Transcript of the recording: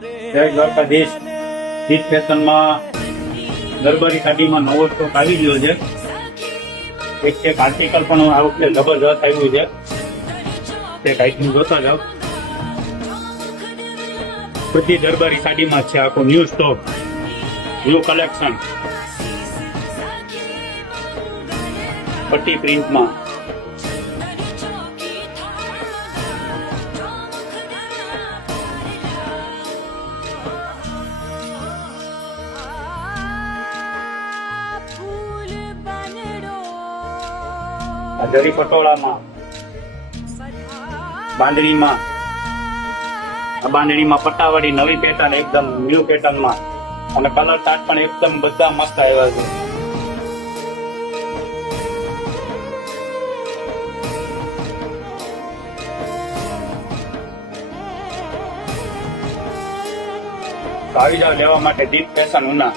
જય દ્વારકાધીશ. જીત ફેશનમાં દરબારી સાડીમાં નવો સ્ટોક આવી ગયો છે. એક આર્ટિકલ પણ આ વખતે જબરજસ્ત આવ્યું છે. એક આઈટમ જોતા જાવ. બધી દરબારી સાડીમાં છે આખો ન્યૂ સ્ટોક, ન્યૂ કલેક્શન, પટ્ટી પ્રિન્ટમાં. જરી પટોળામાં, બાંધણીમાં, બાંધણીમાં પટ્ટાવાળી નવી પેટર્ન, એકદમ ન્યુ પેટર્નમાં, અને કલર ચાર્ટ પણ એકદમ બધા મસ્ત આવ્યા છે. આવી જાવ લેવા માટે જીત ફેશન ઉના.